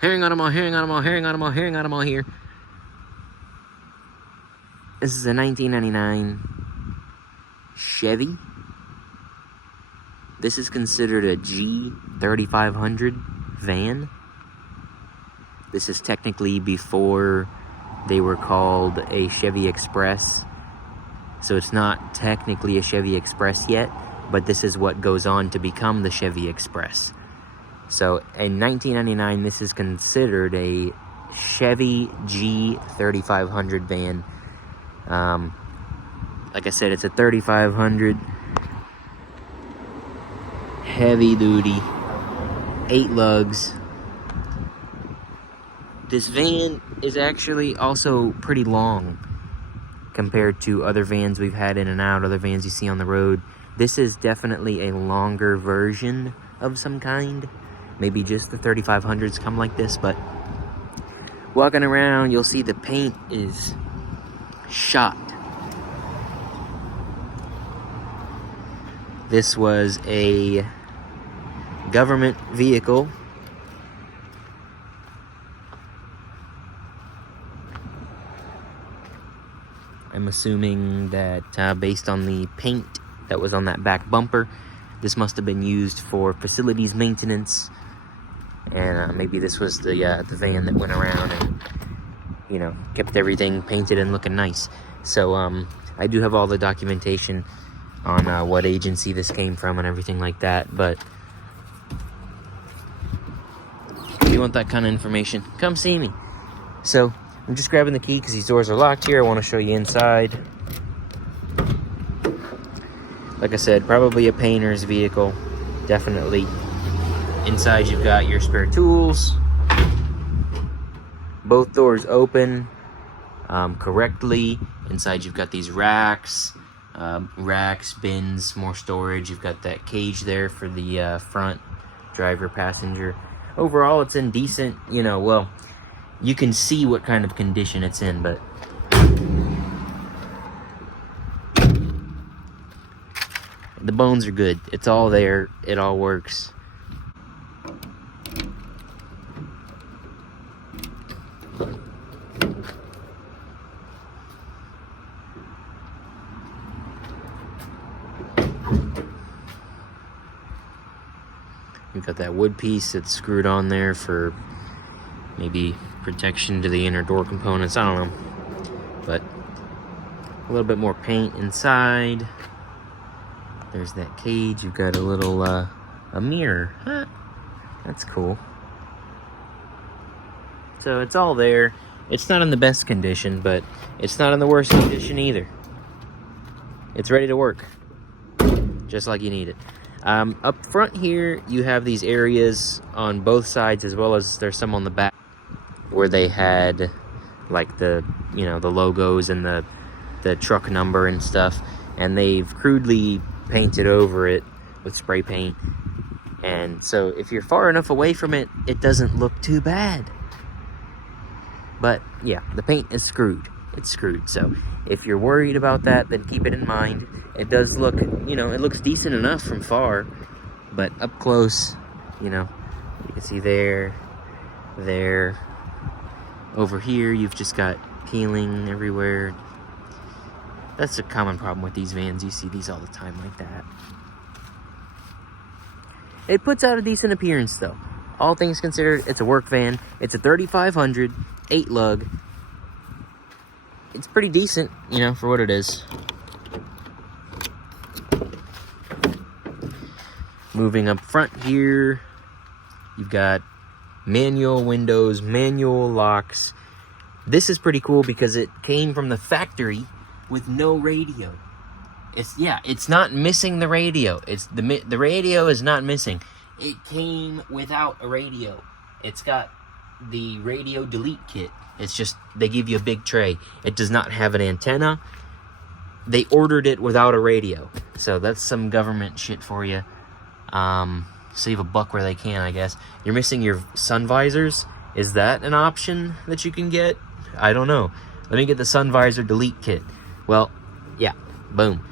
Hearing animal here. This is a 1999 Chevy. This is considered a G3500 van. This is technically before they were called a Chevy Express. So it's not technically a Chevy Express yet, but this is what goes on to become the Chevy Express. So in 1999, this is considered a Chevy G3500 van. Like I said, it's a 3500 heavy duty, 8 lugs. This van is actually also pretty long compared to other vans we've had in and out, other vans you see on the road. This is definitely a longer version of some kind. Maybe just the 3500s come like this, but walking around, you'll see the paint is shot. This was a government vehicle. I'm assuming that based on the paint that was on that back bumper, this must have been used for facilities maintenance. And maybe this was the van that went around and, you know, kept everything painted and looking nice. So I do have all the documentation on what agency this came from and everything like that. But if you want that kind of information, come see me. So I'm just grabbing the key because these doors are locked here. I want to show you inside. Like I said, probably a painter's vehicle, definitely. Inside you've got your spare tools. Both doors open correctly. Inside you've got these racks, bins, more storage. You've got that cage there for the front driver passenger. Overall, it's in decent, you know, well, you can see what kind of condition it's in, but the bones are good. It's all there. It all works. You've got that wood piece that's screwed on there for maybe protection to the inner door components. I don't know. But a little bit more paint inside. There's that cage. You've got a little a mirror. Huh. That's cool. So it's all there. It's not in the best condition, but it's not in the worst condition either. It's ready to work, just like you need it. Up front here, you have these areas on both sides, as well as there's some on the back where they had like the, you know, the logos and the truck number and stuff, and they've crudely painted over it with spray paint. And so if you're far enough away from it, it doesn't look too bad. But yeah, the paint is screwed. It's screwed. So if you're worried about that, then keep it in mind. It does look, you know, it looks decent enough from far, but up close, you know, you can see there. Over here, you've just got peeling everywhere. That's a common problem with these vans. You see these all the time like that. It puts out a decent appearance, though. All things considered, it's a work van. It's a 3500, 8 lug. It's pretty decent, you know, for what it is. Moving up front here, you've got manual windows, manual locks. This is pretty cool because it came from the factory with no radio. It's not missing the radio. The radio is not missing. It came without a radio. It's got the radio delete kit. It's just, they give you a big tray. It does not have an antenna. They ordered it without a radio. So that's some government shit for you. Save a buck where they can, I guess. You're missing your sun visors. Is that an option that you can get? I don't know. Let me get the sun visor delete kit. Well, yeah, boom.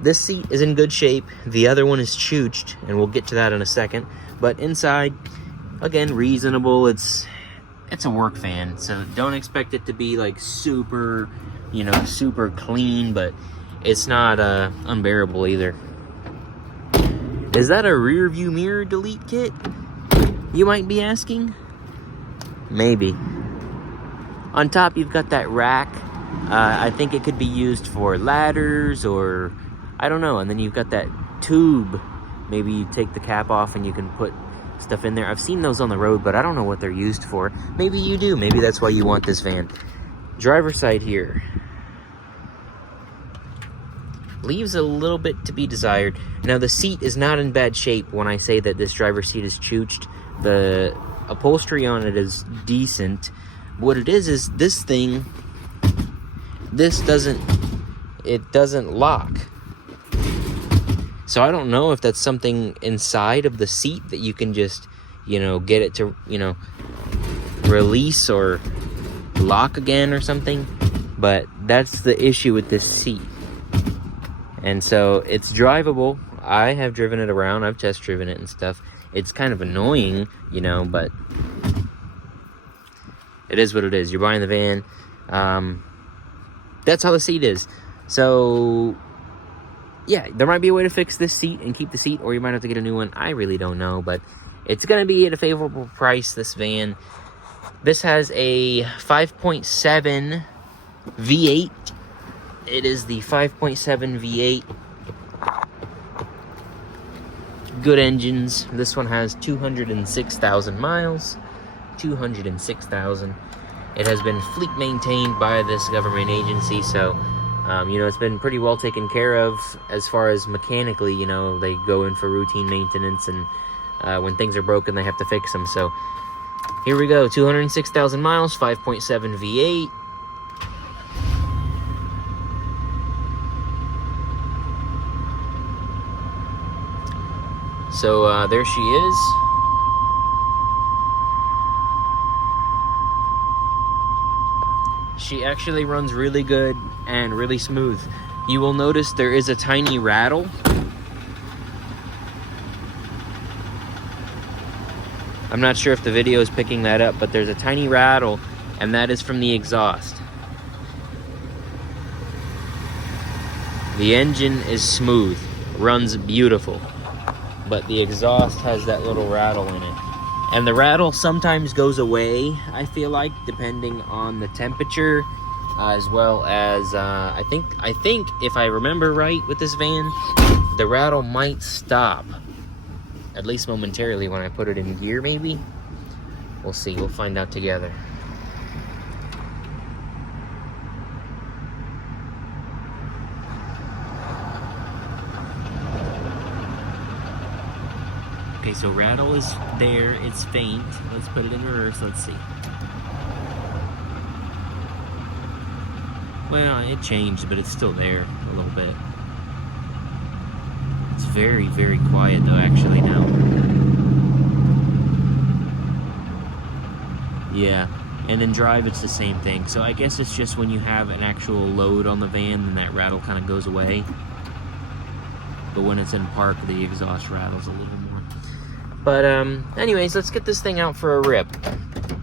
This seat is in good shape. The other one is chooched, and we'll get to that in a second. But inside, again, reasonable. It's a work van, so don't expect it to be like super, you know, super clean, but it's not unbearable either. Is that a rear view mirror delete kit, you might be asking? Maybe. On top, you've got that rack. I think it could be used for ladders, or I don't know. And then you've got that tube. Maybe you take the cap off and you can put stuff in there. I've seen those on the road, but I don't know what they're used for. Maybe you do. Maybe that's why you want this van. Driver's side here leaves a little bit to be desired. Now, the seat is not in bad shape when I say that this driver's seat is chooched. The upholstery on it is decent. What it is this thing, this doesn't lock. So I don't know if that's something inside of the seat that you can just, you know, get it to, you know, release or lock again or something. But that's the issue with this seat. And so it's drivable. I have driven it around. I've test driven it and stuff. It's kind of annoying, you know, but it is what it is. You're buying the van. That's how the seat is. So yeah, there might be a way to fix this seat and keep the seat, or you might have to get a new one. I really don't know, but it's going to be at a favorable price, this van. This has a 5.7 V8. It is the 5.7 V8. Good engines. This one has 206,000 miles. 206,000. It has been fleet maintained by this government agency, so you know, it's been pretty well taken care of as far as mechanically. You know, they go in for routine maintenance, and when things are broken, they have to fix them. So here we go, 206,000 miles, 5.7 V8. So there she is. She actually runs really good and really smooth. You will notice there is a tiny rattle. I'm not sure if the video is picking that up, but there's a tiny rattle, and that is from the exhaust. The engine is smooth, runs beautiful, but the exhaust has that little rattle in it. And the rattle sometimes goes away, I feel like, depending on the temperature, as well as, I think if I remember right with this van, the rattle might stop, at least momentarily, when I put it in gear, maybe. We'll see, we'll find out together. Okay, so rattle is there, it's faint. Let's put it in reverse, let's see. Well, it changed, but it's still there a little bit. It's very, very quiet though, actually, now. Yeah, and in drive, it's the same thing. So I guess it's just when you have an actual load on the van, then that rattle kind of goes away. But when it's in park, the exhaust rattles a little more. But anyways, let's get this thing out for a rip.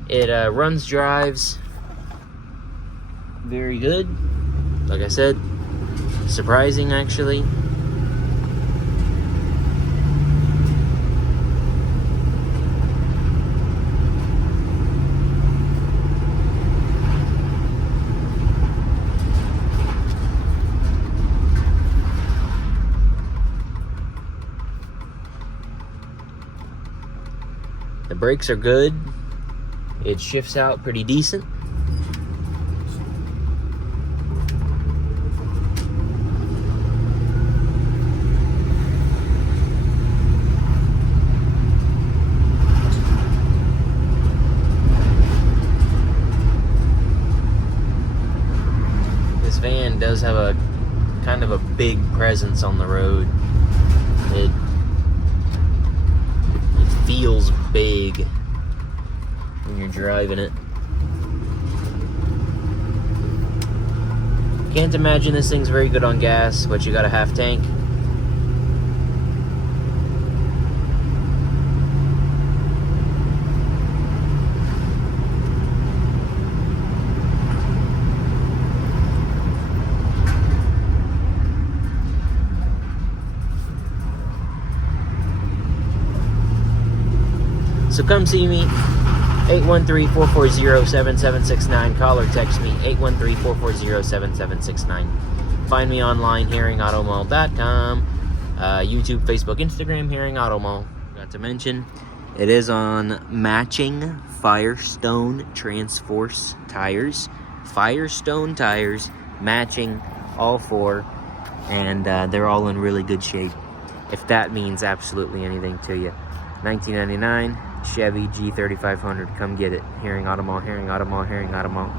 It runs, drives very good. Like I said, surprising actually. The brakes are good. It shifts out pretty decent. This van does have a kind of a big presence on the road. It feels big when you're driving it. Can't imagine this thing's very good on gas, but you got a half tank. So come see me. 813-440-7769. Call or text me. 813-440-7769. Find me online, hearingautomall.com. YouTube, Facebook, Instagram, Hearing Auto Mall. Forgot to mention, it is on matching Firestone Transforce tires. Firestone tires, matching all four, and they're all in really good shape, if that means absolutely anything to you. $19.99, Chevy G3500. Come get it. Hearing Auto Mall, Hearing Auto Mall, Hearing Auto Mall.